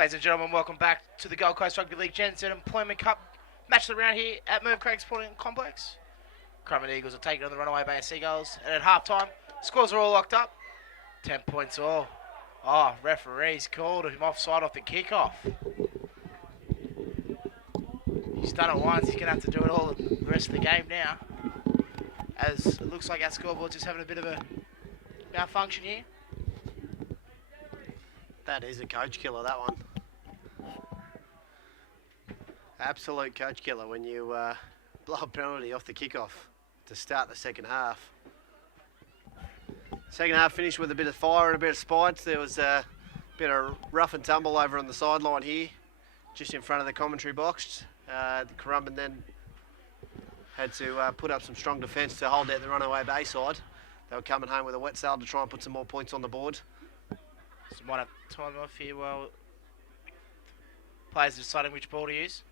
Ladies and gentlemen, welcome back to the Gold Coast Rugby League Gen Z Employment Cup match of the round here at Merv Craig Sporting Complex. Currumbin Eagles are taking on the Runaway Bay Seagulls, and at half-time, scores are all locked up. 10 points all. Oh, referees called him offside off the kickoff. He's done it once, he's going to have to do it all the rest of the game now. As it looks like our scoreboard's just having a bit of a malfunction here. That is a coach killer, that one. Absolute coach killer when you blow a penalty off the kickoff to start the second half. Second half finished with a bit of fire and a bit of spites. There was a bit of rough and tumble over on the sideline here, just in front of the commentary box. The Corumban then had to put up some strong defence to hold out the Runaway Bay side. They were coming home with a wet sail to try and put some more points on the board. So might have time off here while players are deciding which ball to use.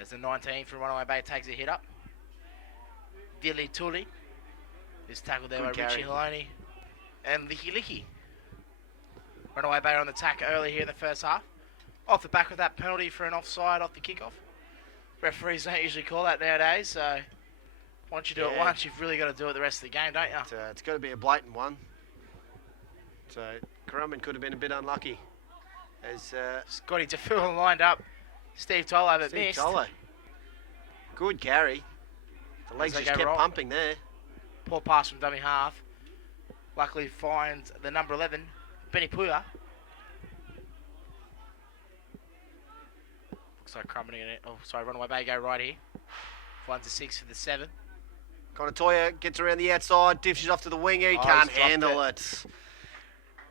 As the 19 from Runaway Bay takes a hit up. Dilly Tully is tackled there by Richie Haloney and Licky Licky. Runaway Bay on the attack early here in the first half. Off the back of that penalty for an offside off the kickoff. Referees don't usually call that nowadays, so once you do it once, you've really got to do it the rest of the game, don't you? It's got to be a blatant one. So Currumbin could have been a bit unlucky. As Scotty DeFuel lined up. Steve Tolo, but missed. Tolo. Good carry. The legs just kept pumping there. Poor pass from dummy half. Luckily finds the number 11, Benny Puya. Looks like Runaway Bay go right here. 1-6 for the 7. Konatoya gets around the outside, dishes off to the winger. He can't handle it.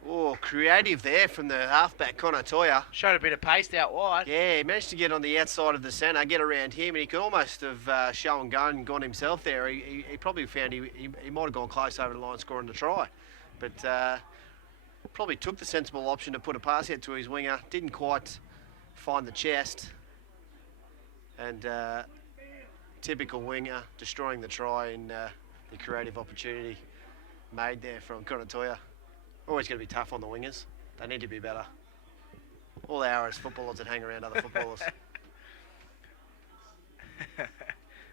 Oh, creative there from the halfback, Konatoya. Showed a bit of pace out wide. Yeah, he managed to get on the outside of the centre, get around him, and he could almost have shown and gone himself there. He probably found he might have gone close over the line scoring the try. But probably took the sensible option to put a pass out to his winger. Didn't quite find the chest. And typical winger destroying the try in the creative opportunity made there from Konatoya. Always going to be tough on the wingers. They need to be better. All they are is footballers that hang around other footballers.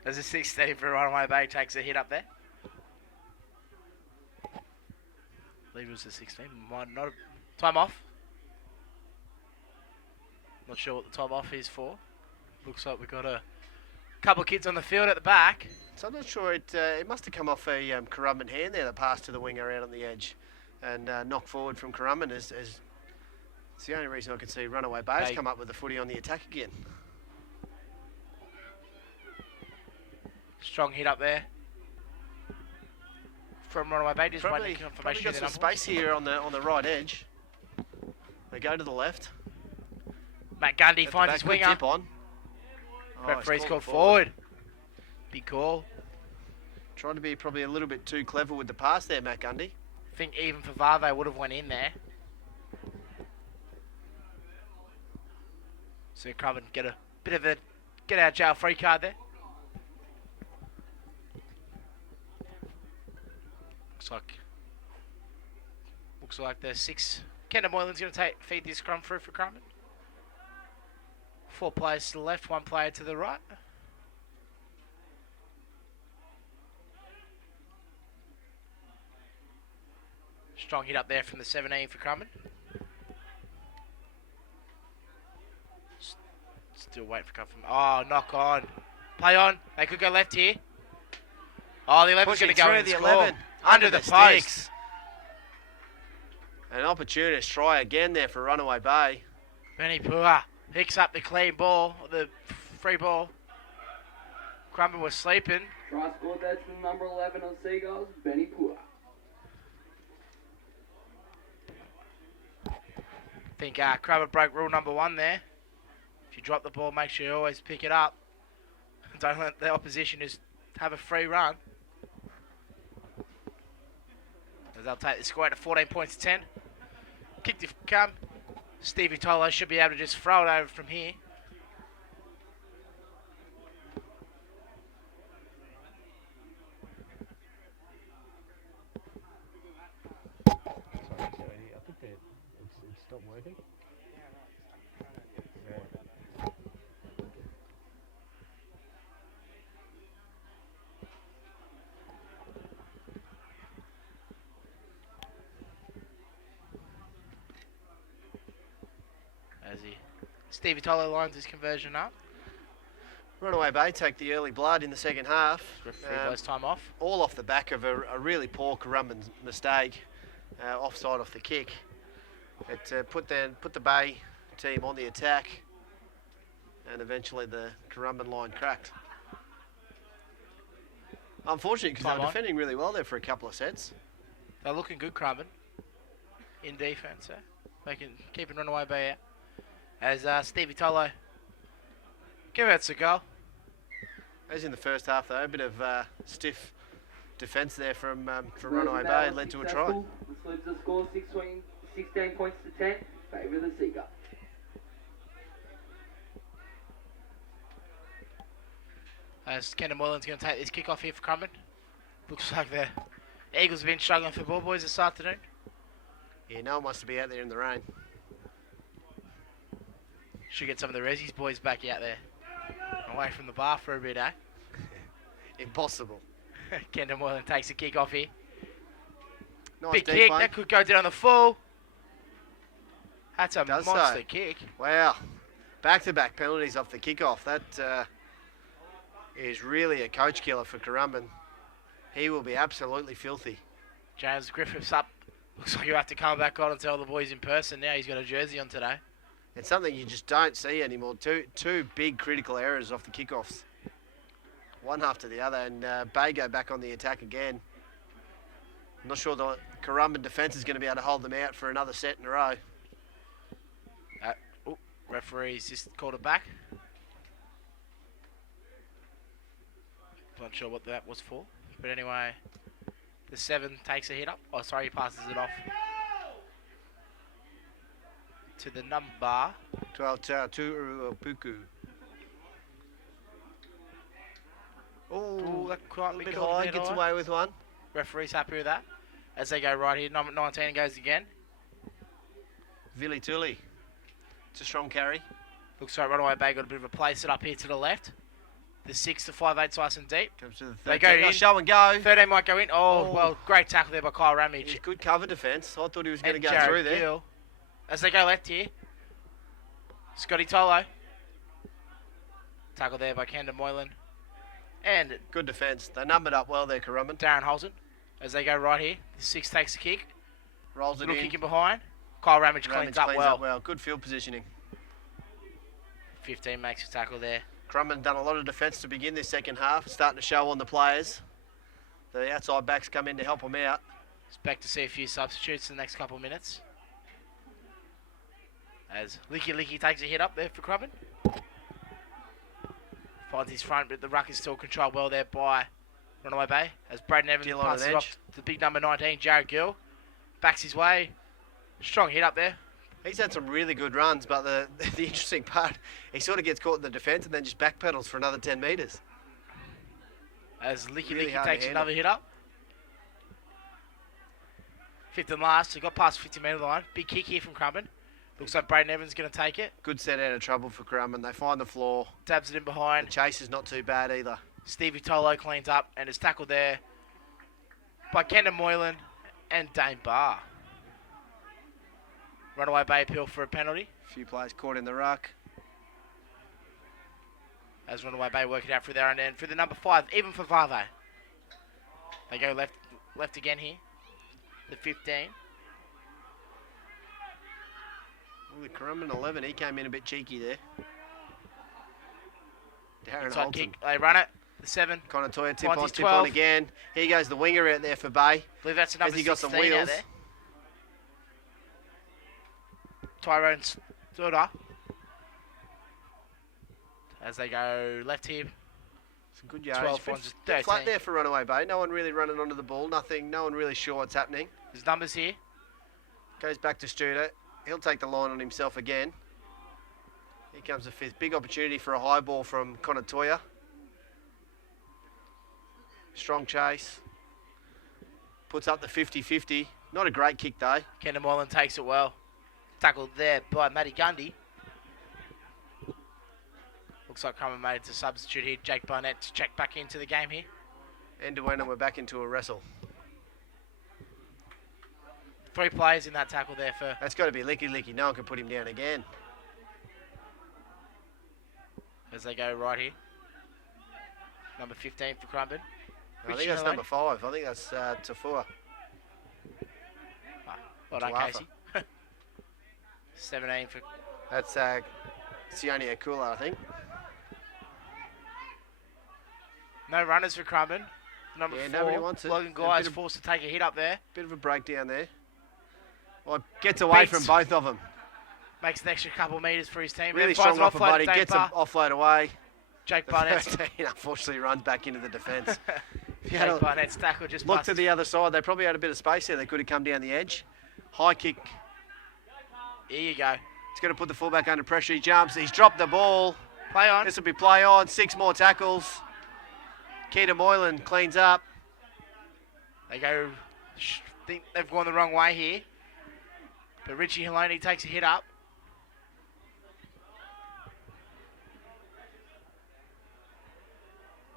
There's a 16 for Runaway Bay, takes a hit up there. I believe it was a 16. Might not have. Time off. Not sure what the time off is for. Looks like we've got a couple of kids on the field at the back. So I'm not sure. It must have come off a Currumbin hand there that passed to the winger out on the edge. And knock forward from Corumban as it's the only reason I can see Runaway Bay's come up with the footy on the attack again. Strong hit up there from Runaway Bay. Just waiting for confirmation. Probably got some space here on the right edge. They go to the left. Matt Gundy finds his winger. Tip on. Referee's called forward. Big call. Trying to be probably a little bit too clever with the pass there, Matt Gundy. I think even for Varve would have went in there. So Currumbin get a bit of a get out of jail free card there. Looks like the 6. Kendall Moylan's going to feed this scrum through for Currumbin. 4 players to the left, 1 player to the right. Strong hit up there from the 17 for Currumbin. Still waiting for confirmation. Oh, knock on. Play on. They could go left here. Oh, the 11's going to go in the 11. Under the post. An opportunist try again there for Runaway Bay. Benny Pua picks up the clean ball, the free ball. Currumbin was sleeping. Try scored, that's the number 11 of Seagulls, Benny Pua. I think Currumbin broke rule number 1 there. If you drop the ball, make sure you always pick it up. Don't let the opposition just have a free run. As they'll take the score to 14 points to 10. Kick to come. Stevie Tolo should be able to just throw it over from here. not working? As Stevie Tolo lines his conversion up. Runaway Bay take the early blood in the second half. Referee blows time off. All off the back of a really poor Currumbin mistake, offside off the kick. It put the Bay team on the attack, and eventually the Corumban line cracked. Unfortunately, because they were defending really well there for a couple of sets. They're looking good, Corumban, in defence. They can keep Runaway Bay out. As Stevie Tolo converts a goal. As in the first half, though, a bit of stiff defence there from Runaway Bay led to a try. This leaves the score 16 points to 10, favour of the Seagull. As Kendall Moylan's going to take this kickoff here for Corumban. Looks like the Eagles have been struggling for ball boys this afternoon. Yeah, no one wants to be out there in the rain. Should get some of the Resi's boys back out there. Away from the bar for a bit, eh? Impossible. Kendall Moylan takes a kick off here. Nice Big deep kick, one. that could go down the full. That's a monster kick. Wow. Back-to-back penalties off the kickoff. That is really a coach killer for Currumbin. He will be absolutely filthy. James Griffiths up. Looks like you have to come back on and tell the boys in person now. He's got a jersey on today. It's something you just don't see anymore. Two big critical errors off the kickoffs. One after the other, and Bay go back on the attack again. I'm not sure the Currumbin defence is going to be able to hold them out for another set in a row. Referee's just called it back. Not sure what that was for. But anyway, the 7 takes a hit up. Oh, sorry, he passes it off to the number 12 Puku. Oh, that quite a bit high, gets away with one. Referee's happy with that. As they go right here, number 19 goes again. Vili Tully. It's a strong carry. Looks like Runaway Bay got a bit of a place it up here to the left. The 6 to 5/8 nice and deep. Comes to the 13. They go in. Show and go. 13 might go in. Oh, well, great tackle there by Kyle Ramage. Good cover defence. I thought he was going to go Jared through there. Gill. As they go left here, Scotty Tolo. Tackle there by Kendall Moylan. And good defence. They numbered up well there, Currumbin. Darren Holzen. As they go right here, the 6 takes a kick. Rolls it Little in. kick in behind. Kyle Ramage cleans up well. Good field positioning. 15 makes a tackle there. Currumbin done a lot of defence to begin this second half. Starting to show on the players. The outside backs come in to help them out. Expect to see a few substitutes in the next couple of minutes. As Licky takes a hit up there for Currumbin. Finds his front, but the ruck is still controlled well there by Runaway Bay. As Braden Evans passes it off to the big number 19, Jared Gill. Backs his way. Strong hit up there. He's had some really good runs, but the interesting part, he sort of gets caught in the defence and then just backpedals for another 10 metres. As Licky takes another hit up. 5th and last, he got past the 50-metre line. Big kick here from Currumbin. Looks like Braden Evans going to take it. Good set out of trouble for Currumbin. They find the floor. Dabs it in behind. The chase is not too bad either. Stevie Tolo cleans up and is tackled there by Kendall Moylan and Dane Barr. Runaway Bay appeal for a penalty. A few players caught in the ruck. As Runaway Bay work it out for their own end. For the number 5, even for Vave. They go left again here. The 15. Well, the Currumbin 11, he came in a bit cheeky there. Darren Inside Holton. kick, they run it. The 7. Connor Toya tip Finds his on 12. again. Here goes the winger out there for Bay. I believe that's the number Has he got some 16 out wheels? there. Tyrone Stoda. As they go left here. Some good 12 yards. finds Bit 13. flat there for Runaway Bay. No one really running onto the ball. No one really sure what's happening. His numbers here. Goes back to Studer. He'll take the line on himself again. Here comes the 5th. Big opportunity for a high ball from Connor Toya. Strong chase. Puts up the 50-50. Not a great kick though. Kendall Moylan takes it well. Tackled there by Matty Gundy. Looks like Currumbin made it to substitute here. Jake Barnett to check back into the game here. End to end, and we're back into a wrestle. 3 players in that tackle there for... That's got to be Licky. No one can put him down again. As they go right here. Number 15 for Corumban. I think that's number 5. I think that's Tafua. Well done, Casey. 17 for... That's Sione Akula, I think. No runners for Corumban. Number 4, nobody wants it. Logan Guy is forced to take a hit up there. Bit of a breakdown there. Well, gets away from both of them. Makes an extra couple metres for his team. Really strong offer, buddy. Gets an offload away. Jake Barnett. Unfortunately runs back into the defence. Jake Barnett's tackle just look to the other side. They probably had a bit of space there. They could have come down the edge. High kick. Here you go. He's going to put the fullback under pressure. He jumps. He's dropped the ball. Play on. This will be play on. 6 more tackles. Keita Moylan cleans up. They go... think they've gone the wrong way here. But Richie Haloney takes a hit up.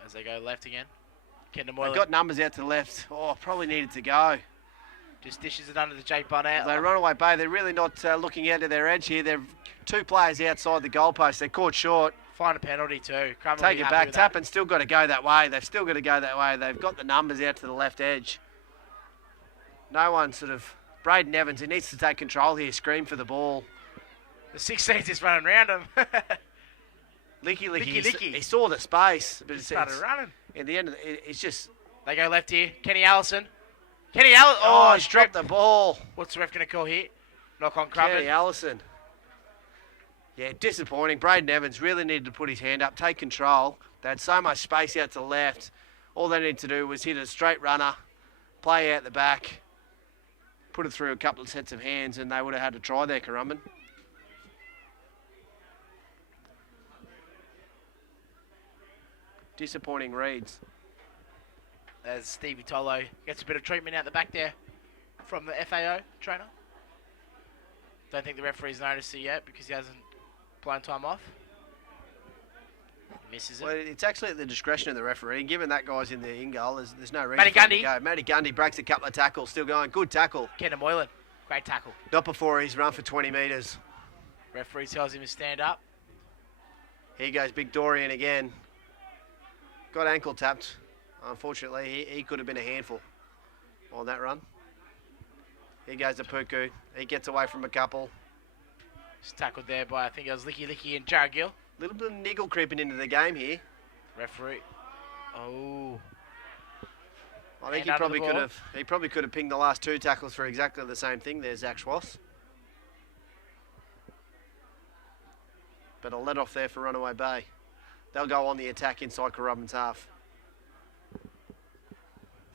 As they go left again. Kendall Moylan. They've got numbers out to the left. Oh, probably needed to go. Just dishes it under the Jake Barnett. They Runaway Bay. They're really not looking out to their edge here. They're 2 players outside the goalpost. They're caught short. Find a penalty too. Take it back. Tappan's still got to go that way. They've still got to go that way. They've got the numbers out to the left edge. No one sort of... Braden Evans, he needs to take control here. Scream for the ball. The 16's just running around him. Licky. He saw the space. But he started running. In the end, it's just... They go left here. Kenny Allison. Oh, he's dropped the ball. What's the ref going to call here? Knock on Corumban. Kenny Allison. Yeah, disappointing. Braden Evans really needed to put his hand up, take control. They had so much space out to the left. All they needed to do was hit a straight runner, play out the back, put it through a couple of sets of hands, and they would have had to try there, Currumbin. Disappointing reads. As Stevie Tolo gets a bit of treatment out the back there from the FAO trainer. Don't think the referee's noticed it yet because he hasn't blown time off. Misses it. Well, it's actually at the discretion of the referee. Given that guy's in the in-goal, there's no reason Matty for him to Gundy. go. Matty Gundy breaks a couple of tackles, still going. Good tackle. Kendall Moylan, great tackle. Not before he's run for 20 metres. Referee tells him to stand up. Here goes Big Dorian again. Got ankle tapped. Unfortunately, he could have been a handful on that run. Here goes the Puku. He gets away from a couple. Just tackled there by, I think it was Licky and Jared Gill. A little bit of niggle creeping into the game here. Referee. Oh. I think he probably could have pinged the last 2 tackles for exactly the same thing there, Zach Schwass. But a let off there for Runaway Bay. They'll go on the attack inside Corumban's half.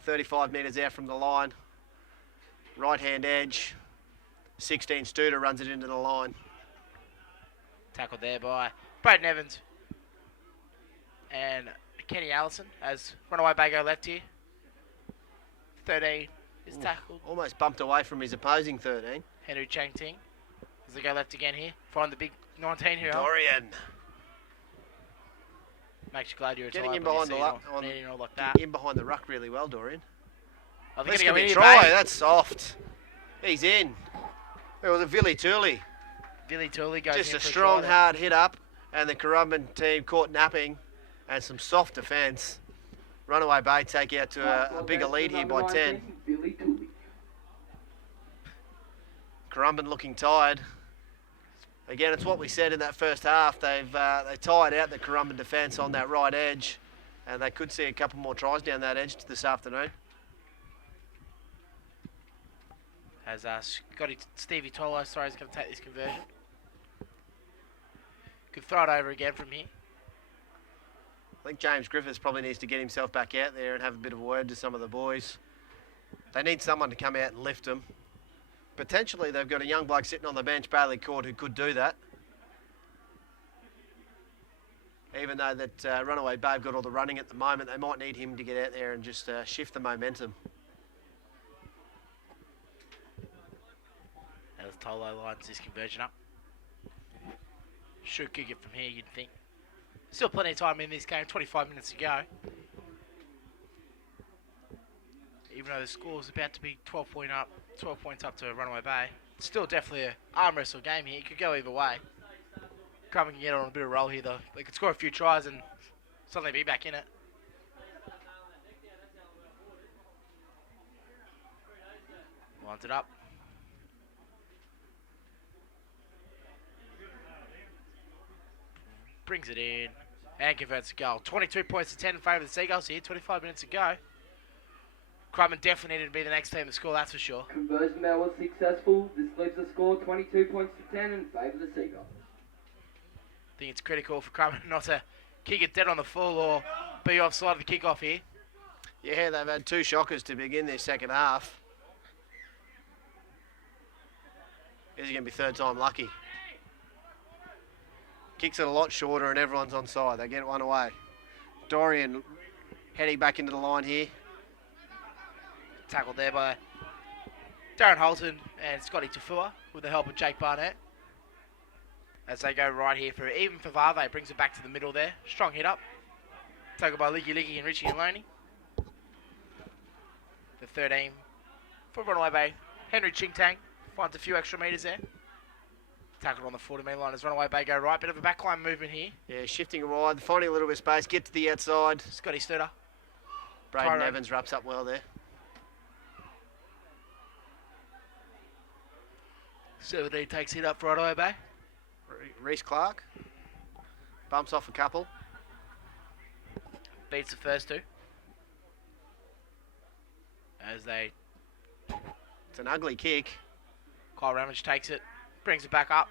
35 metres out from the line. Right hand edge. 16 Studer runs it into the line. Tackled there by Braden Evans. And Kenny Allison as Runaway Bay go left here. 13 is tackled. Almost bumped away from his opposing 13. Henry Chang Ting. As they go left again here. Find the big 19 here. Dorian. Makes you glad you're getting in behind the in behind the ruck really well, Dorian. I think going to try. That's soft. He's in. It was a Billy Tooley. Billy Tooley goes just in a for strong, hard hit up, and the Currumbin team caught napping, and some soft defence. Runaway Bay take out to a bigger lead here by 10. Currumbin looking tired. Again, it's what we said in that first half. They tired out the Currumbin defence on that right edge, and they could see a couple more tries down that edge this afternoon. As Stevie Tolo, is going to take this conversion. Could throw it over again from here. I think James Griffiths probably needs to get himself back out there and have a bit of a word to some of the boys. They need someone to come out and lift them. Potentially, they've got a young bloke sitting on the bench, Bailey Court, who could do that. Even though that Runaway Bay have got all the running at the moment, they might need him to get out there and just shift the momentum. Tolo lines this conversion up. Should kick it from here, you'd think. Still plenty of time in this game, 25 minutes to go. Even though the score's about to be 12 points up to Runaway Bay. It's still definitely an arm wrestle game here. It could go either way. Currumbin can get on a bit of a roll here though. They could score a few tries and suddenly be back in it. Lines it up. Brings it in and converts a goal. 22 points to 10 in favour of the Seagulls here. 25 minutes to go. Currumbin definitely needed to be the next team to score, that's for sure. Conversion there was successful. This leaves the score 22 points to 10 in favour of the Seagulls. I think it's critical for Currumbin not to kick it dead on the full or be offside of the kickoff here. Yeah, they've had 2 shockers to begin their second half. Is he going to be third time lucky? Kicks it a lot shorter and everyone's onside. They get one away. Dorian heading back into the line here. Tackled there by Darren Holton and Scotty Tafua with the help of Jake Barnett. As they go right here for even for Varve, brings it back to the middle there. Strong hit up. Tackled by Licky Licky and Richie and Loney. The 13 for Runaway Bay. Henry Chingtang finds a few extra metres there. Tackled on the 40-metre line as Runaway Bay go right. Bit of a backline movement here. Yeah, shifting wide, finding a little bit of space, get to the outside. Scotty Stutter. Braden Evans wraps up well there. 17 takes it up for Runaway Bay. Reece Clark bumps off a couple. Beats the first two. As they... It's an ugly kick. Kyle Ramage takes it. Brings it back up.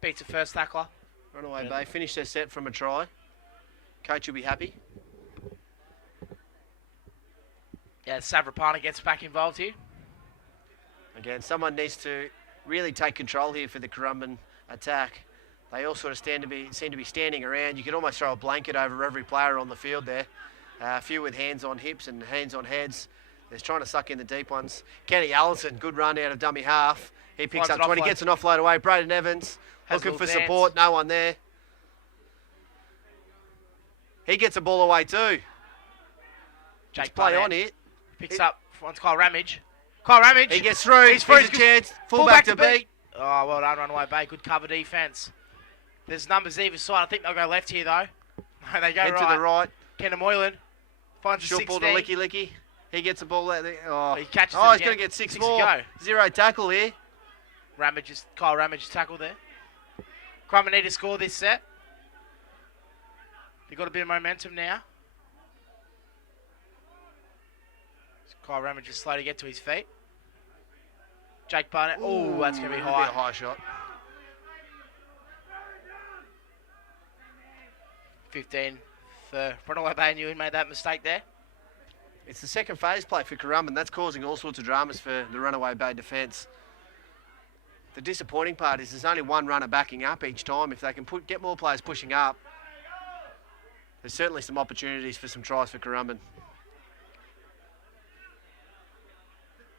Beats the first tackler. Runaway Bay finish their set from a try. Coach will be happy. Yeah, Savrapana gets back involved here. Again, someone needs to really take control here for the Corumban attack. They all sort of seem to be standing around. You could almost throw a blanket over every player on the field there. A few with hands on hips and hands on heads. They're trying to suck in the deep ones. Kenny Allison, good run out of dummy half. He picks up 20, gets an offload away. Braden Evans looking for support, no one there. He gets a ball away too. Jake play on it. Picks up, finds Kyle Ramage. Kyle Ramage. He gets through. He's a chance. Fullback to beat. Oh, well done, Runaway Bay. Good cover defence. There's numbers either side. I think they'll go left here though. No, they go Head right. to the right. Kendall Moylan finds a 16. Short ball to Licky Licky. He gets a ball out there. Oh, he catches it he's again. going to get 6 more. To go. 0 tackle here. Kyle Ramage tackled there. Currumbin need to score this set. They've got a bit of momentum now. Kyle Ramage is slow to get to his feet. Jake Barnett. Oh, that's going to be high. A high shot. 15 for Runaway Bay. Knew he made that mistake there. It's the second phase play for Corumban. That's causing all sorts of dramas for the Runaway Bay defence. The disappointing part is there's only one runner backing up each time. If they can get more players pushing up, there's certainly some opportunities for some tries for Corumban.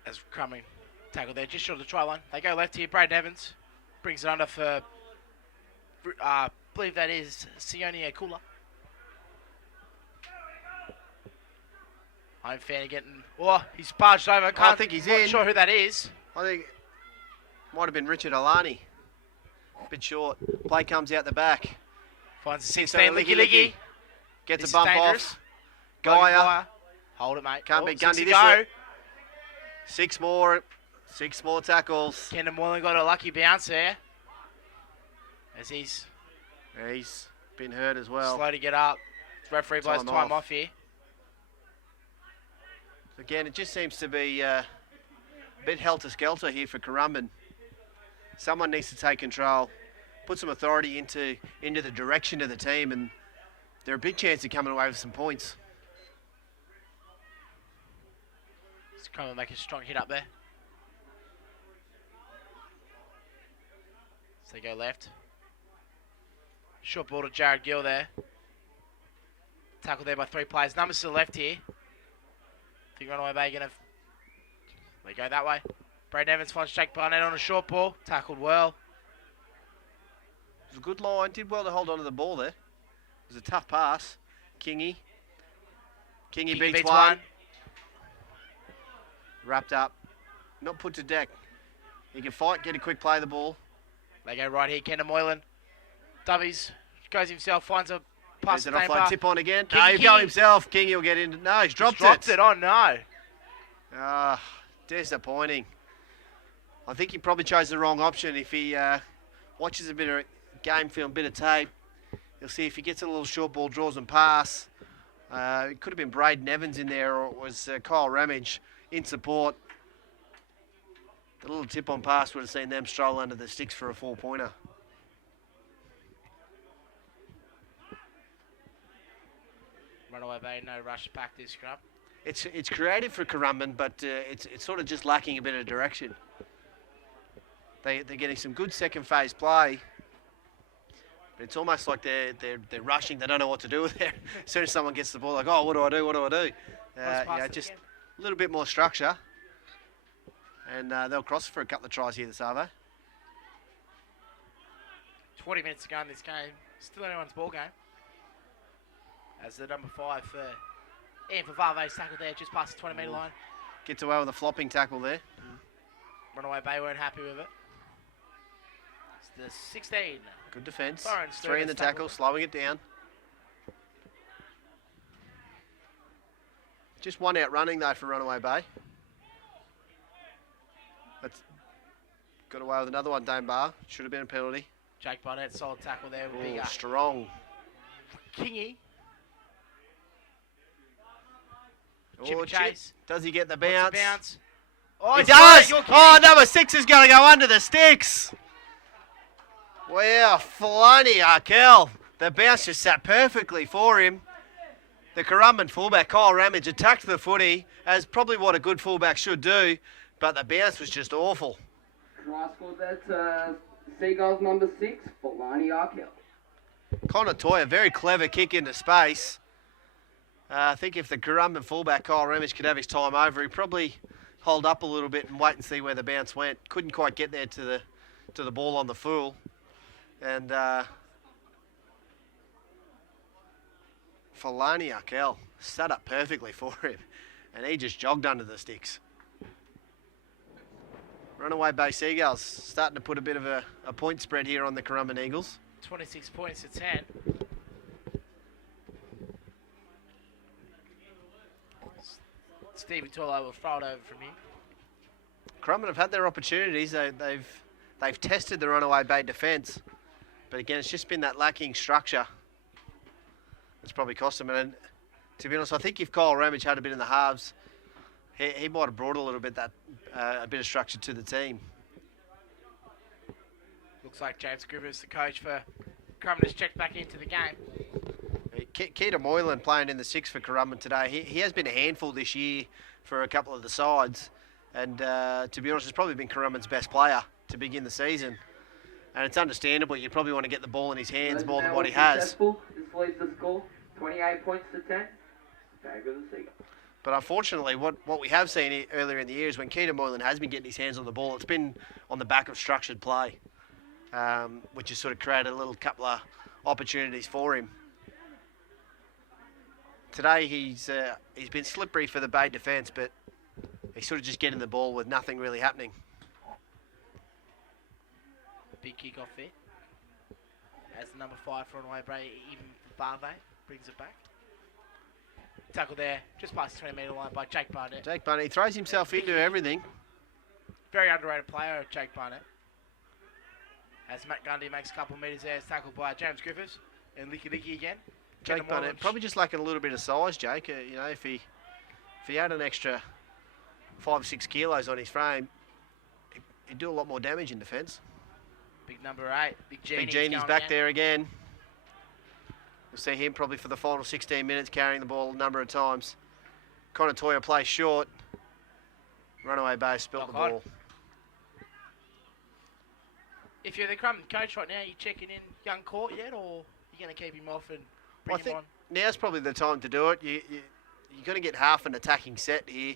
As Currumbin tackle there, just short of the try line. They go left here. Braden Evans brings it under for, I believe that is Sione Akula. I'm fan getting. Oh, he's barged over. I think he's in. Not sure who that is. I think it might have been Richard Alani. A bit short. Play comes out the back. Finds a 16. Licky Licky. Gets a bump off. Gaia. Gaia. Hold it, mate. Can't be Gundy this go. 6 more. 6 more tackles. Kendall Moylan got a lucky bounce there. As he's been hurt as well. Slow to get up. Referee blows time off here. Again, it just seems to be a bit helter-skelter here for Corumban. Someone needs to take control, put some authority into the direction of the team, and they're a big chance of coming away with some points. Just come and make a strong hit up there. So they go left. Short ball to Jared Gill there. Tackled there by 3 players. Numbers to the left here. I think Runaway Bay going to... They go that way. Braden Evans finds Jake Barnett on a short ball. Tackled well. It was a good line. Did well to hold on to the ball there. It was a tough pass. Kingy beats one. Wrapped up. Not put to deck. He can fight, get a quick play of the ball. They go right here. Kendall Moylan. Dubbies. Goes himself. Finds a pass. There's an offload tip on again. Kingy, No, he'll go himself. Kingy will get in. No, he's dropped it. Oh, no. Ah, disappointing. I think he probably chose the wrong option. If he watches a bit of game film, bit of tape, you'll see if he gets a little short ball, draws and pass. It could have been Braden Evans in there, or it was Kyle Ramage in support. The little tip on pass would have seen them stroll under the sticks for a 4-pointer. Runaway Bay, no rush back this scrub. It's creative for Currumbin, but it's sort of just lacking a bit of direction. They're getting some good second phase play, but it's almost like they're rushing. They don't know what to do with it. As soon as someone gets the ball, like, oh, what do I do? What do I do? Just a little bit more structure, and they'll cross for a couple of tries here this Arvo. 20 minutes to go in this game. Still anyone's ball game. As the number 5 for Ian Favave's tackle there, just past the 20-metre line. Gets away with a flopping tackle there. Runaway Bay weren't happy with it. It's the 16. Good defence. Lawrence 3 in the tackle, slowing it down. Just one out running though for Runaway Bay. That's got away with another one, Dame Bar. Should have been a penalty. Jake Barnett, solid tackle there with bigger. Strong. Kingy. Oh, Chase. Does he get the bounce? Oh, he does! Oh, number 6 is going to go under the sticks. Wow, Falani Arkell. The bounce just sat perfectly for him. The Corumban fullback, Kyle Ramage, attacked the footy, as probably what a good fullback should do, but the bounce was just awful. Try scored that Seagulls number 6, Falani Arkell. Connor Toy, a very clever kick into space. I think if the Currumbin fullback, Kyle Ramage, could have his time over, he'd probably hold up a little bit and wait and see where the bounce went. Couldn't quite get there to the ball on the full. And Falani Arkell set up perfectly for him, and he just jogged under the sticks. Runaway Bay Seagulls starting to put a bit of a point spread here on the Currumbin Eagles. 26 points to 10. Stevie Torlo will throw it over from here. Corumban have had their opportunities. They've tested the Runaway Bay defence, but again, it's just been that lacking structure that's probably cost them. And to be honest, I think if Kyle Ramage had a bit in the halves, he might have brought a little bit a bit of structure to the team. Looks like James Griffiths, the coach for Corumban, has checked back into the game. Keita Moylan playing in the 6 for Corumban today. He has been a handful this year for a couple of the sides, and to be honest, has probably been Corumban's best player to begin the season. And it's understandable. You probably want to get the ball in his hands more than what he has. This leads the score 28 points to 10. Favour of the Seagulls. But unfortunately, what we have seen earlier in the year is when Keita Moylan has been getting his hands on the ball, it's been on the back of structured play, which has sort of created a little couple of opportunities for him. Today he's been slippery for the Bay defence, but he's sort of just getting the ball with nothing really happening. Big kick off there. As the number 5 for Runaway Bay, even Barve brings it back. Tackle there, just past the 20-metre line by Jake Barnett. Jake Barnett, he throws himself into everything. Very underrated player, Jake Barnett. As Matt Gundy makes a couple of metres there, it's tackled by James Griffiths and Licky again. Jake Barnett probably just lacking a little bit of size, Jake. If he had an extra 5 or 6 kilos on his frame, he'd do a lot more damage in defence. Big number 8, Big Genie's back there again. We'll see him probably for the final 16 minutes carrying the ball a number of times. Connor Toya plays short. Runaway Bay spilt the ball. If you're the Corumban coach right now, are you checking in young Court yet, or are you going to keep him off and bring him on? Now's probably the time to do it. You're going to get half an attacking set here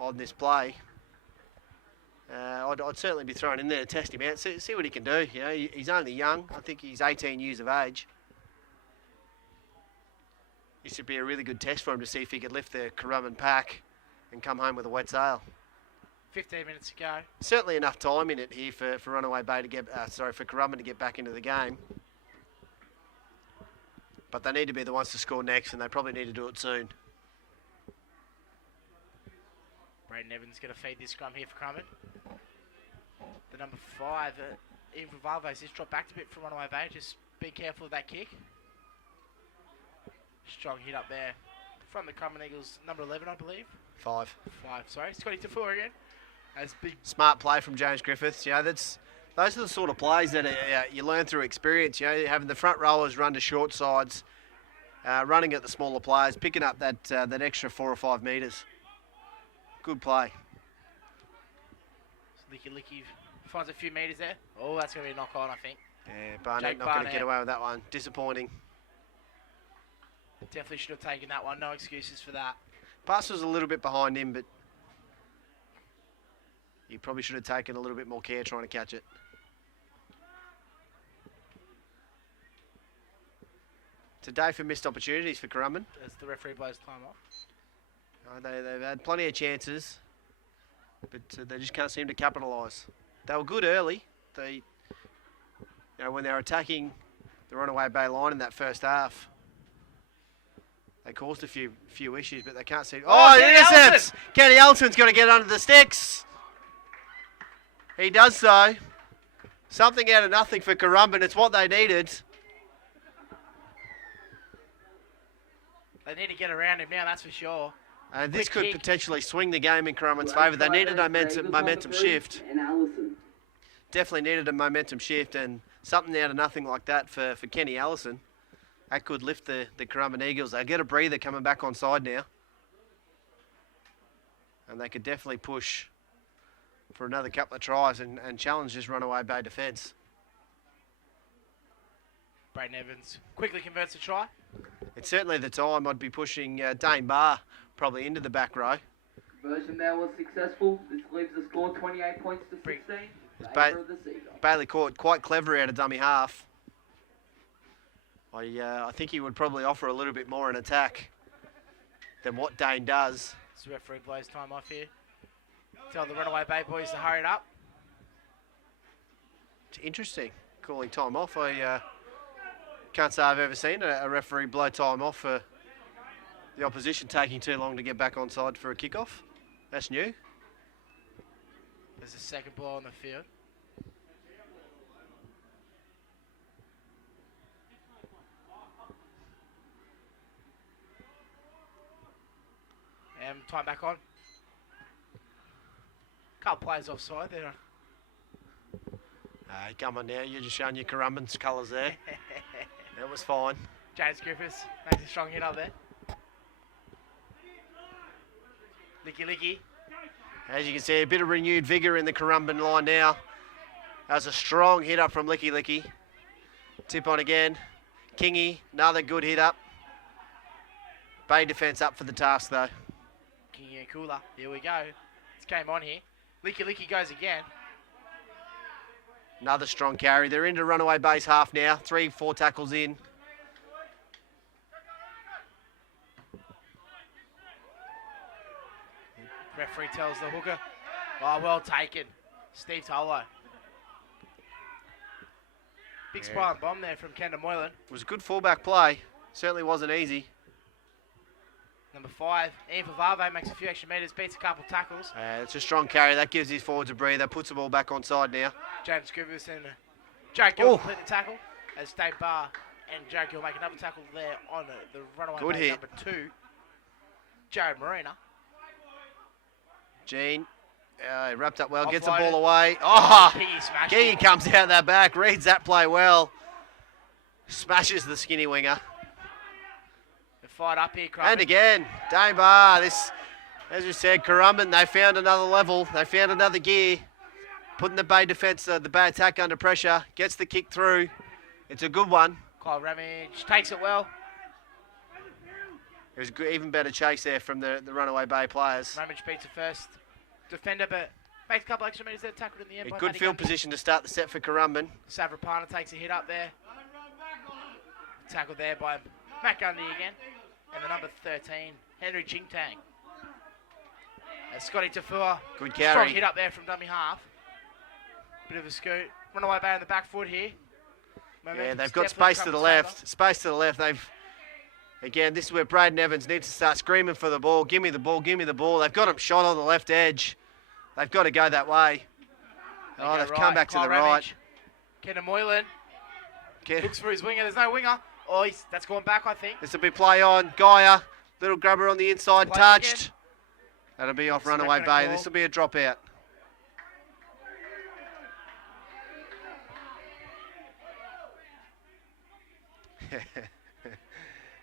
on this play. I'd certainly be thrown in there to test him out, see what he can do. You know, he's only young. I think he's 18 years of age. This would be a really good test for him to see if he could lift the Currumbin pack and come home with a wet sail. 15 minutes to go. Certainly enough time in it here for Runaway Bay to get, for Currumbin to get back into the game. But they need to be the ones to score next, and they probably need to do it soon. Braden Evans going to feed this scrum here for Currumbin. The number 5, Ian Valves, just dropped back a bit from Runaway Bay. Just be careful of that kick. Strong hit up there from the Currumbin Eagles, number 11, I believe. 5. 5, sorry. Scotty Tafua again. As big. Smart play from James Griffiths. You know, those are the sort of plays that you learn through experience. You know, having the front rowers run to short sides, running at the smaller players, picking up that extra 4 or 5 metres. Good play. Licky finds a few metres there. Oh, that's going to be a knock on, I think. Yeah, Barnett not going to get away with that one. Disappointing. Definitely should have taken that one. No excuses for that. Pass was a little bit behind him, but he probably should have taken a little bit more care trying to catch it. It's a day for missed opportunities for Currumbin. As the referee blows time off. They've had plenty of chances, but they just can't seem to capitalise. They were good early. When they were attacking the Runaway Bay line in that first half, they caused a few issues, but they can't see. Oh, intercepts! Kenny Allison's going to get under the sticks. He does so. Something out of nothing for Currumbin. It's what they needed. They need to get around him now, that's for sure. And this could potentially swing the game in Currumbin's favour. They needed a momentum shift. Definitely needed a momentum shift, and something out of nothing like that for Kenny Allison. That could lift the Currumbin Eagles. They get a breather coming back on side now. And they could definitely push for another couple of tries and challenge this Runaway Bay defence. Braden Evans quickly converts a try. It's certainly the time I'd be pushing Dane Barr probably into the back row. Conversion there was successful. This leaves the score 28 points to 16. Bailey Court quite clever out of dummy half. I think he would probably offer a little bit more in attack than what Dane does. So referee blows time off here. Tell the Runaway Bay boys to hurry it up. It's interesting, calling time off. I can't say I've ever seen a referee blow time off for the opposition taking too long to get back on side for a kickoff. That's new. There's a second ball on the field. And time back on. Couple players offside there. Come on now, you're just showing your Currumbin's colours there. That was fine. James Griffiths makes a strong hit up there. Licky. As you can see, a bit of renewed vigour in the Currumbin line now. That was a strong hit up from Licky. Tip on again. Kingy, another good hit up. Bay defence up for the task though. Kingy and Cooler, here we go. It's game on here. Licky goes again. Another strong carry. They're into Runaway Bay's half now. 3-4 tackles in. Referee tells the hooker. Oh, well taken. Steve Tolo. Big spy and bomb there from Kendall Moylan. It was a good fullback play. Certainly wasn't easy. Number 5, Ian Favave makes a few extra metres, beats a couple tackles. It's a strong carry. That gives his forwards a breather. Puts the ball back on side now. James Griffiths and Jared Gill complete the tackle as Dave Barr and Jared Gill make another tackle there on the Runaway Bay hit. number 2, Jared Marina. Gene, wrapped up well, gets the Offloaded. ball away. Oh, Gee comes out that back, reads that play well. Smashes the skinny winger. They're fired up here, Currumbin. And again, Dane Barr, this, as you said, Currumbin, they found another level. They found another gear. Putting the Bay defence, the Bay attack under pressure. Gets the kick through. It's a good one. Kyle Ramage takes it well. It was a good, even better chase there from the Runaway Bay players. Ramage beats the first defender, but Makes a couple extra metres there, tackled in the end. A by good Matty field Gundy. position to start the set for Currumbin. Savrapana takes a hit up there. Tackled there by Matt Gundy again. And the number 13, Henry Chingtang. And Scotty Tafua. Good carry. Strong hit up there from dummy half. Bit of a scoot. Runaway Bay on the back foot here. Yeah, they've got space to the left. Space to the left. Again, this is where Braden Evans needs to start screaming for the ball. Give me the ball, give me the ball. They've got him shot on the left edge. They've got to go that way. They've come back to the right. Kenna Moylan looks for his winger. There's no winger. Oh, that's gone back, I think. This will be play on. Gaia, little grubber on the inside, touched. Again. That'll be off Runaway Bay. This will be a dropout.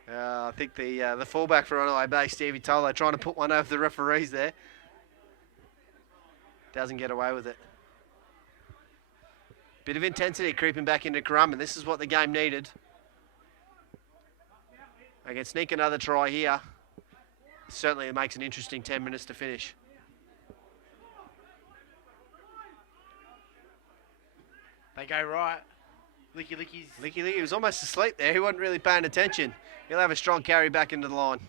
I think the fullback for Runaway Bay, Stevie Tolo, trying to put one over the referees there. Doesn't get away with it. Bit of intensity creeping back into Corumban. This is what the game needed. They can sneak another try here. Certainly it makes an interesting 10 minutes to finish. They go right. Licky was almost asleep there. He wasn't really paying attention. He'll have a strong carry back into the line.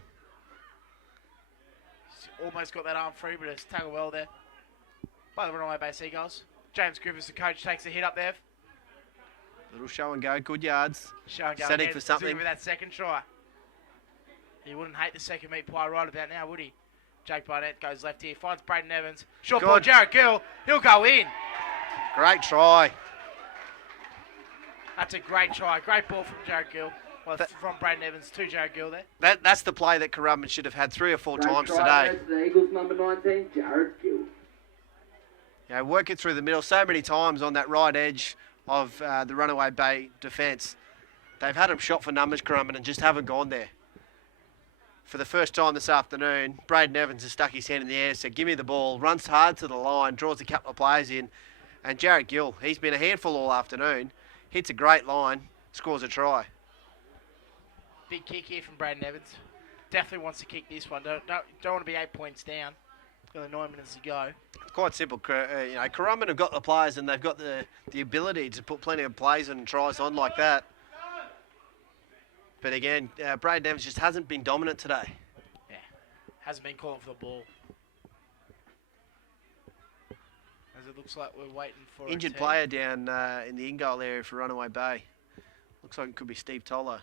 Almost got that arm free, but it's tackled well there by the Runaway Bay Seagulls. James Griffiths, the coach, takes a hit up there. Little show and go, good yards. Show and go. Setting for something. With that second try. He wouldn't hate the second meat pie right about now, would he? Jake Barnett goes left here, finds Braden Evans. Short ball, Jared Gill. He'll go in. Great try. That's a great try. Great ball from Jared Gill. Well, from Braden Evans to Jared Gill there. That's the play that Currumbin should have had 3 or 4 times today. That's the Eagles number 19, Jared Gill. Yeah, working through the middle so many times on that right edge of the Runaway Bay defence. They've had him shot for numbers, Currumbin, and just haven't gone there. For the first time this afternoon, Braden Evans has stuck his hand in the air, said, give me the ball, runs hard to the line, draws a couple of players in, and Jared Gill, he's been a handful all afternoon, hits a great line, scores a try. Big kick here from Braden Evans. Definitely wants to kick this one. Don't want to be 8 points down. Only 9 minutes to go. It's quite simple. Corumban have got the players and they've got the ability to put plenty of plays and tries on like that. But again, Braden Evans just hasn't been dominant today. Yeah, hasn't been calling for the ball. As it looks like we're waiting for injured player down in the in-goal area for Runaway Bay. Looks like it could be Steve Tolo.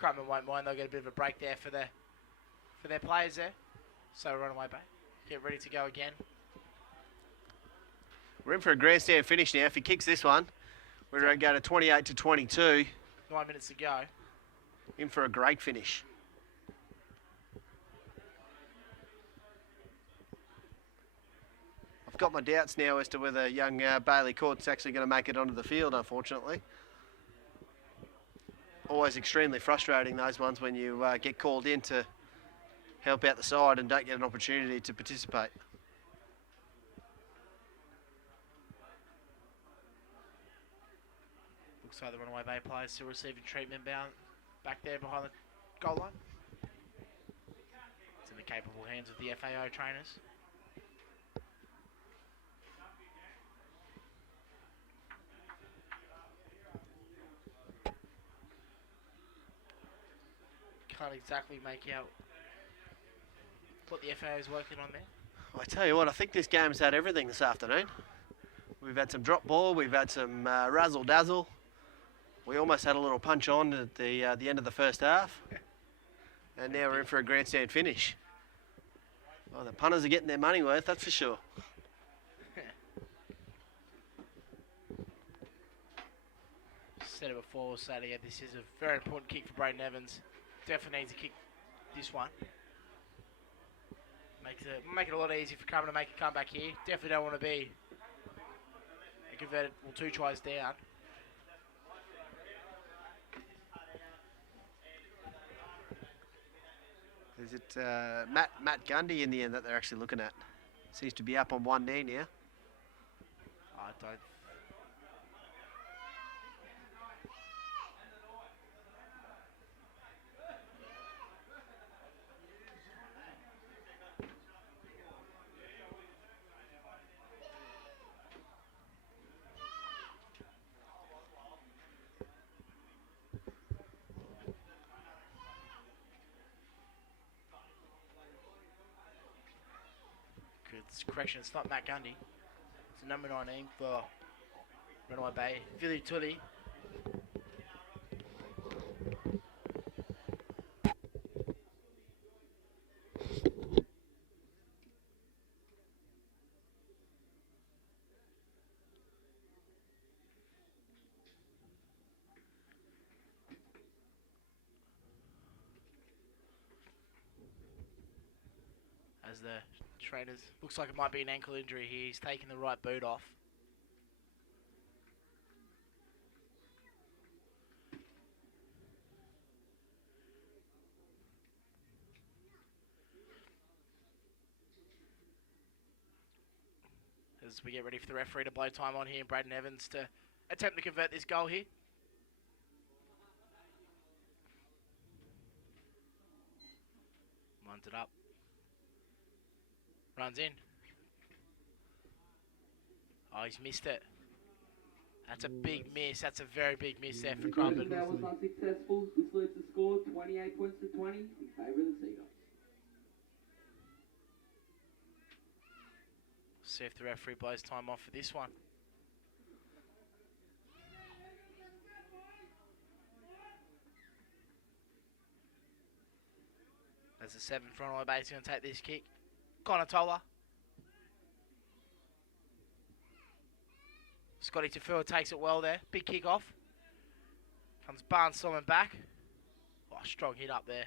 Currumbin won't mind. They'll get a bit of a break there for their players there. So Runaway Bay, get ready to go again. We're in for a grandstand finish now. If he kicks this one, we're going to go to 28 to 22. 9 minutes to go. In for a great finish. I've got my doubts now as to whether young Bailey Court's actually going to make it onto the field, unfortunately. Always extremely frustrating, those ones, when you get called in to help out the side and don't get an opportunity to participate. Looks like the Runaway Bay players still receiving treatment back there behind the goal line. It's in the capable hands of the FAO trainers. Can't exactly make out what the FAO is working on there. I tell you what, I think this game's had everything this afternoon. We've had some drop ball, we've had some razzle-dazzle. We almost had a little punch on at the end of the first half. And now we're in for a grandstand finish. Well, the punters are getting their money worth, that's for sure. Said it before, we'll say it again, this is a very important kick for Braden Evans. Definitely needs to kick this one. Make it a lot easier for Currumbin to make a comeback here. Definitely don't want to be a converted, 2 tries down. Is it Matt Gundy in the end that they're actually looking at? Seems to be up on one knee now. I don't. it's correction. It's not Matt Gundy. It's number 19 for Runaway Bay. Billy Tully. As the trainers, looks like it might be an ankle injury here. He's taking the right boot off. As we get ready for the referee to blow time on here, and Braden Evans to attempt to convert this goal here. Lines it up. Runs in. Oh, he's missed it. That's a big miss. That's a very big miss there for Corumban. That was unsuccessful. This leads the score 28 points to 20 in favour of the Seagulls. See if the referee blows time off for this one. As the 7th Runaway Bay is going to take this kick. Connor Toller. Scotty Tafua takes it well there. Big kick off. Comes Barnes Solomon back. Oh, strong hit up there.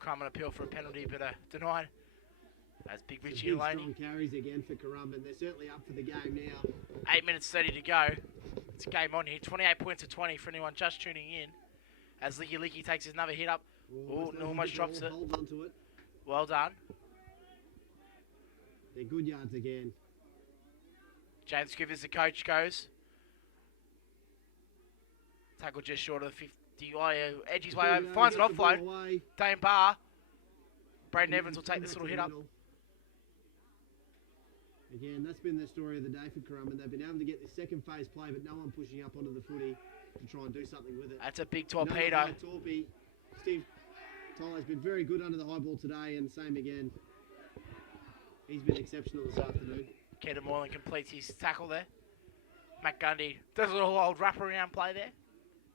Corumban appeal for a penalty, but denied. That's Big Richie Aloney. Strong carries again for Currumbin. They're certainly up for the game now. 8 minutes 30 to go. It's game on here. 28 points to 20 for anyone just tuning in. As Licky Licky takes another hit up. Oh, almost drops it. Hold on to it. Well done. They're good yards again. James Scrivers, the coach, goes. Tackle just short of the 50. Oh, yeah, edge his way over. Finds an offload. Dane Barr. Braden Evans will take this little hit up. Again, that's been the story of the day for Corumban. They've been able to get the second phase play, but no one pushing up onto the footy to try and do something with it. That's a big torpedo. Steve Tyler's been very good under the high ball today, and same again. He's been exceptional this afternoon. Keaton Moylan completes his tackle there. Matt Gundy does a little old wraparound play there.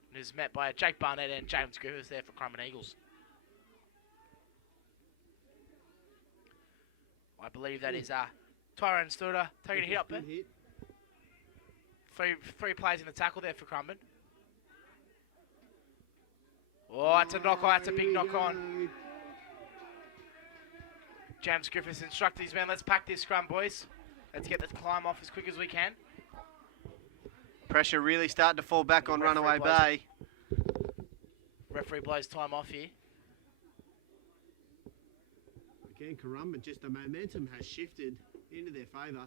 And is met by Jake Barnett and James Griffiths there for Corumban Eagles. I believe that is Tyrone Studer taking a hit up there. Three players in the tackle there for Corumban. Oh, that's a knock on. That's a big knock on. James Griffiths instructed his men, let's pack this scrum, boys. Let's get the climb off as quick as we can. Pressure really starting to fall back on Runaway Bay. Referee blows time off here. Again, Corumban, just the momentum has shifted into their favour.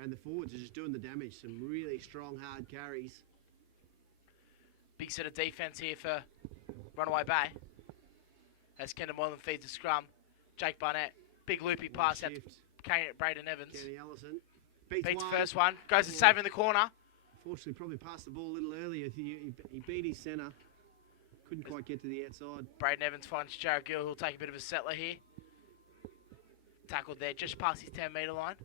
And the forwards are just doing the damage. Some really strong, hard carries. Big set of defence here for Runaway Bay. As Kendall Moylan feeds the scrum. Jake Barnett, big loopy pass out to Braden Evans. Kenny Ellison. Beats the first one. Goes to save in the corner. Unfortunately, probably passed the ball a little earlier. He beat his centre. Couldn't quite get to the outside. Braden Evans finds Jared Gill, who'll take a bit of a settler here. Tackled there, just past his 10-metre line.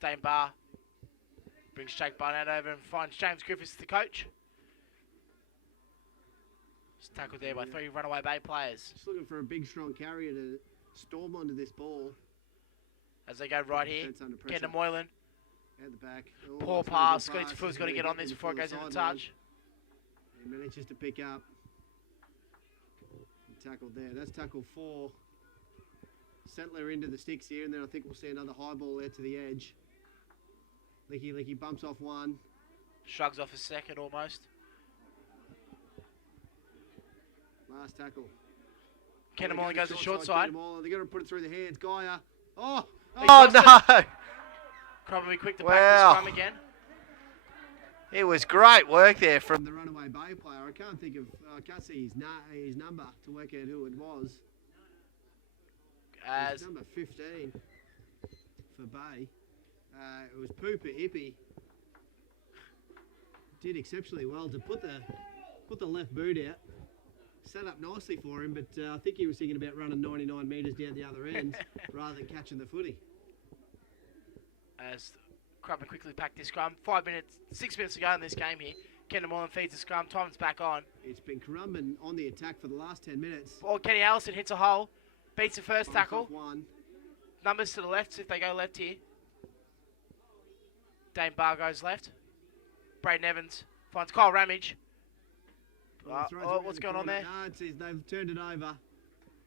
Dane Barr brings Jake Barnett over and finds James Griffiths, the coach. Just tackled there by 3 Runaway Bay players. Just looking for a big, strong carrier to storm onto this ball. As they go right here, Kendall Moylan. Out the back. Poor pass. Scotty Tafua's got to get on this before it goes into touch. He manages to pick up. Tackled there. That's tackle 4. Settler into the sticks here, and then I think we'll see another high ball there to the edge. Licky bumps off one. Shrugs off a second almost. Last tackle. Kendall Moylan goes to the short side. They're going to put it through the hands. Gaia. Oh no! Probably quick to pack the scrum again. It was great work there from the Runaway Bay player. I can't see his number to work out who it was. It was number 15 for Bay. It was Pooper Hippie. Did exceptionally well to put the left boot out. set up nicely for him, but I think he was thinking about running 99 metres down the other end rather than catching the footy. As Corumban quickly packed this scrum. 6 minutes to go in this game here. Kendall Moylan feeds the scrum. Time's back on. It's been Currumbin on the attack for the last 10 minutes. Oh, Kenny Allison hits a hole. Beats the first tackle. One. Numbers to the left if they go left here. Dane Barr goes left. Braden Evans finds Kyle Ramage. What's going on there? No, they've turned it over.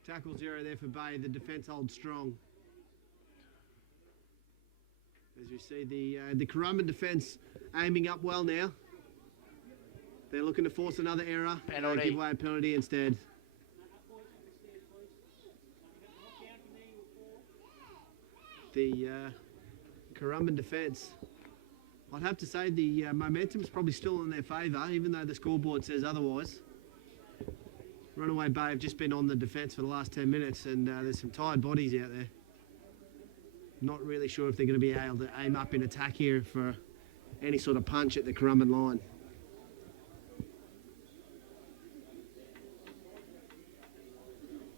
Tackle 0 there for Bay. The defence holds strong. As we see the Corumban defence aiming up well now. They're looking to force another error. Penalty. Give away a penalty instead. The Corumban defence, I'd have to say the momentum's probably still in their favour, even though the scoreboard says otherwise. Runaway Bay have just been on the defence for the last 10 minutes, and there's some tired bodies out there. Not really sure if they're going to be able to aim up in attack here for any sort of punch at the Currumbin line.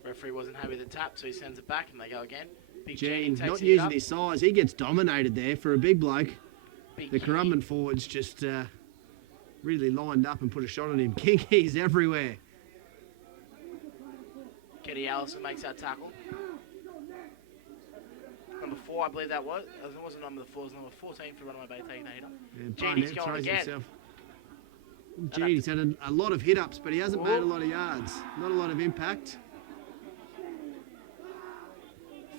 Referee wasn't happy with the tap, so he sends it back and they go again. Big Gene, takes not it using up. his size, he gets dominated there for a big bloke. Big The King. Currumbin forwards just really lined up and put a shot on him. Kingy's everywhere. Kenny Allison makes that tackle. Number 4, I believe that was. It wasn't number 4, it was number 14 for Runaway Bay taking that hit up. And Genie's Barnett going throws again. himself. Genie's had a lot of hit-ups, but he hasn't made a lot of yards. Not a lot of impact.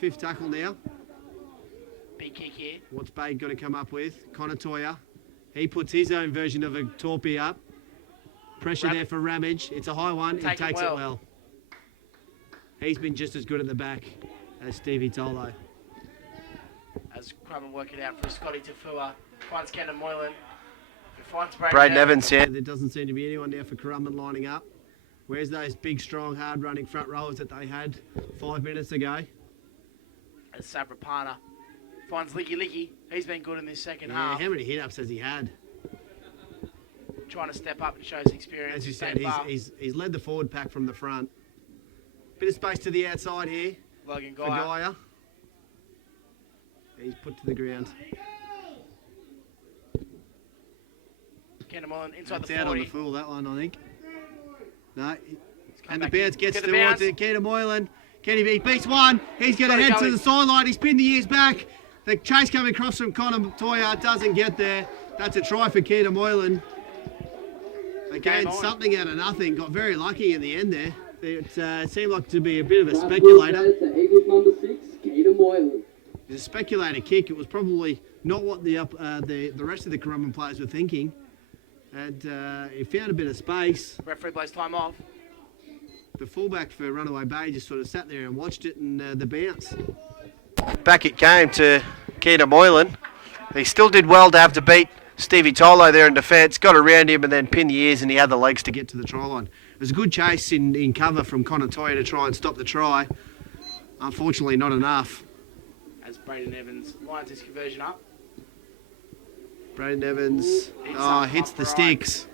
5th tackle now. Big kick here. What's Bay going to come up with? Connor Toya. He puts his own version of a torpy up. Pressure there for Ramage. It's a high one. He takes it well. He's been just as good at the back as Stevie Tolo. As Corumban work it out for Scotty Tafua. Finds Kendall Moylan. Finds Braden Evans, yeah. There doesn't seem to be anyone there for Corumban lining up. Where's those big, strong, hard-running front rowers that they had 5 minutes ago? As Sabrapana finds Licky Licky. He's been good in this second half. How many hit-ups has he had? Trying to step up and show his experience. As you said, he's led the forward pack from the front. Bit of space to the outside here. Logan For Geyer. Geyer. He's put to the ground. Kendall Moylan inside It's the out 40. on the full, that one, I think. No, and the back bounce in. gets Get the towards bounce. it. Kendall Moylan. He beats one. He's going to Gotta head go to in. the sideline. He's pinned the ears back. The chase coming across from Connor Toya doesn't get there. That's a try for Kendall Moylan. Again, something out of nothing. Got very lucky in the end there. It seemed like to be a bit of a speculator. To Eagles number 6, Keita Moylan. It was a speculator kick. It was probably not what the rest of the Corumban players were thinking. And he found a bit of space. Referee plays time off. The fullback for Runaway Bay just sort of sat there and watched it, and the bounce. Back it came to Keita Moylan. He still did well to have to beat Stevie Tolo there in defence. Got around him and then pinned the ears, and he had the legs to To get to the try line. It was a good chase in cover from Connor Toya to try and stop the try. Unfortunately, not enough. As Braden Evans lines his conversion up. Braden Evans up hits the right. sticks.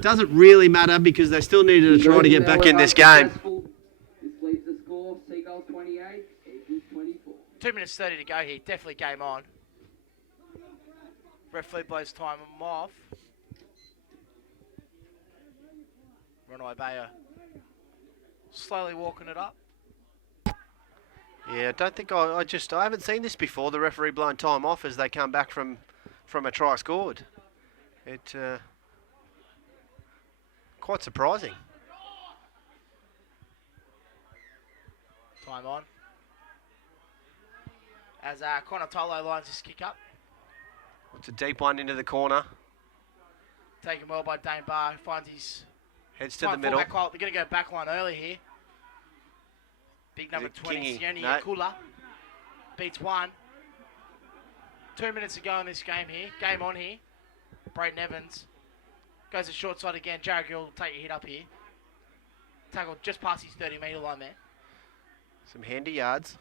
Doesn't really matter because they still needed to try to get back in this game. This leaves the score, Seagulls 28, Eagles 24. 2 minutes 30 to go here. Definitely game on. Referee blows time off. Runaway Bay are slowly walking it up. Yeah, I don't think I haven't seen this before. The referee blowing time off as they come back from a try scored. It quite surprising. Time on. As Connor Tolo lines his kick up. It's a deep one into the corner. Taken well by Dane Barr. Finds his... Heads to the middle. They're going to go back line early here. Big number it 20, Kingy? Sione No. Yakula. Beats one. 2 minutes to go in this game here. Game on here. Braden Evans. Goes to short side again. Jared Gill will take a hit up here. Tackle just past his 30-metre line there. Some handy yards.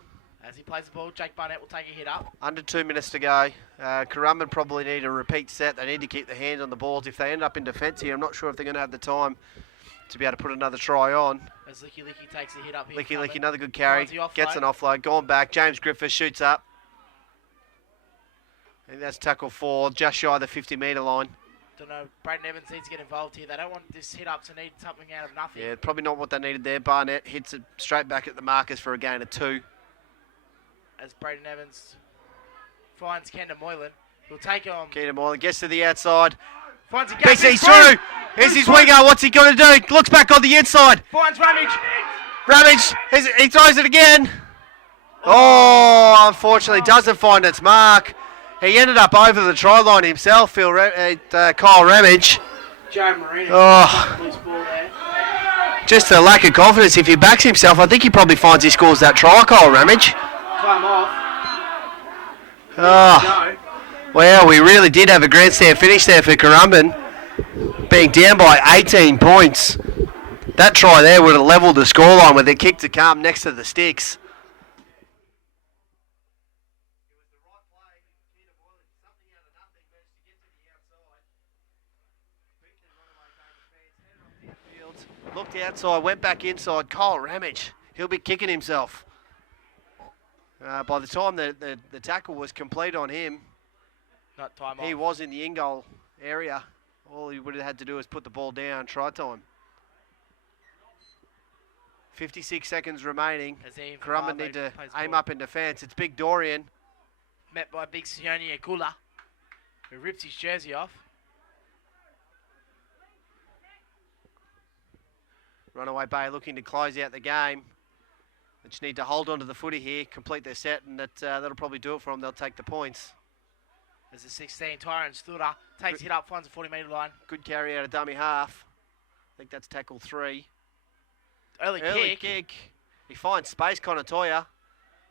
As he plays the ball, Jake Barnett will take a hit up. Under 2 minutes to go. Currumbin probably need a repeat set. They need to keep the hand on the balls. If they end up in defence here, I'm not sure if they're going to have the time to be able to put another try on. As Licky takes a hit up here. Licky, another good carry. Finds the Gets an offload. offload. Gone back. James Griffiths shoots up. And that's tackle 4, just shy of the 50-metre line. Don't know. Braden Evans needs to get involved here. They don't want this hit up to need something out of nothing. Yeah, probably not what they needed there. Barnett hits it straight back at the markers for a gain of 2. As Braden Evans finds Kendall Moylan. He'll take on. Keenan Moylan gets to the outside. Finds a gap. BC's through. Here's his winger. What's he going to do? Looks back on the inside. Finds Ramage. Ramage. He throws it again. Oh, unfortunately, doesn't find its mark. He ended up over the try line himself, Kyle Ramage. Jared Marino. Oh. Loose ball there. Just a lack of confidence. If he backs himself, I think he probably finds he scores that try, Kyle Ramage. Time off. Oh. Well, we really did have a grandstand finish there for Currumbin, being down by 18 points. That try there would have levelled the scoreline with a kick to come next to the sticks. Looked outside, went back inside. Kyle Ramage, he'll be kicking himself. By the time the tackle was complete on him, Not time he off. was in the in-goal area. All he would have had to do is put the ball down, try time. 56 seconds remaining. Corumban need to aim up in defence. It's Big Dorian. Met by Big Sione Akula, who rips his jersey off. Runaway Bay looking to close out the game. They just need to hold on to the footy here, complete their set, and that'll probably do it for them. They'll take the points. As the 16, Tyrone Studer takes hit up, finds the 40-metre line. Good carry out of dummy half. I think that's tackle 3. Early kick. He finds space, Conatoya.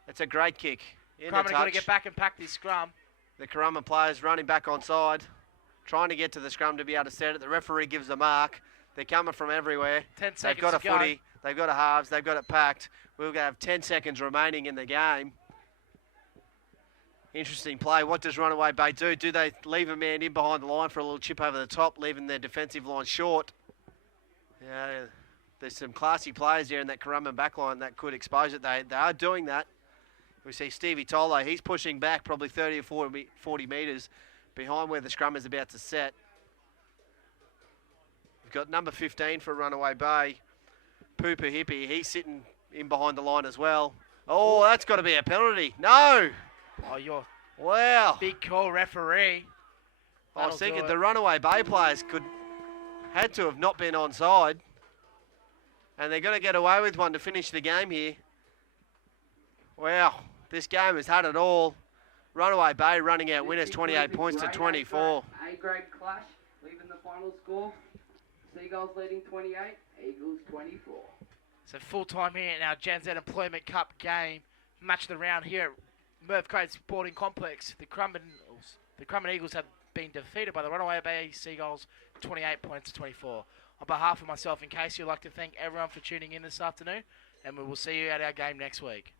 It's a great kick. In the Currumbin got to touch. get back and pack this scrum. The Corumban players running back on side, trying to get to the scrum to be able to set it. The referee gives a mark. They're coming from everywhere. 10 They've seconds got a to go. footy. They've got a halves. They've got it packed. We're going to have 10 seconds remaining in the game. Interesting play. What does Runaway Bay do? Do they leave a man in behind the line for a little chip over the top, leaving their defensive line short? Yeah, there's some classy players there in that Currumbin back line that could expose it. They are doing that. We see Stevie Tolo. He's pushing back probably 30 or 40 metres behind where the scrum is about to set. We've got number 15 for Runaway Bay. Pooper Hippie. He's sitting in behind the line as well. Oh, that's got to be a penalty. No! Oh, you're Wow. big call, referee. I was That'll do thinking it. the Runaway Bay players had to have not been onside. And they're going to get away with one to finish the game here. Wow. This game has had it all. Runaway Bay running out winners 28 points to 24. A-grade clash, leaving the final score. Seagulls leading 28, Eagles 24. So full time here in our Gen Z Employment Cup game. Match of the round here at Merv Craig Sporting Complex. The Currumbin Eagles have been defeated by the Runaway Bay Seagulls 28 points to 24. On behalf of myself and Casey, I'd like to thank everyone for tuning in this afternoon, and we will see you at our game next week.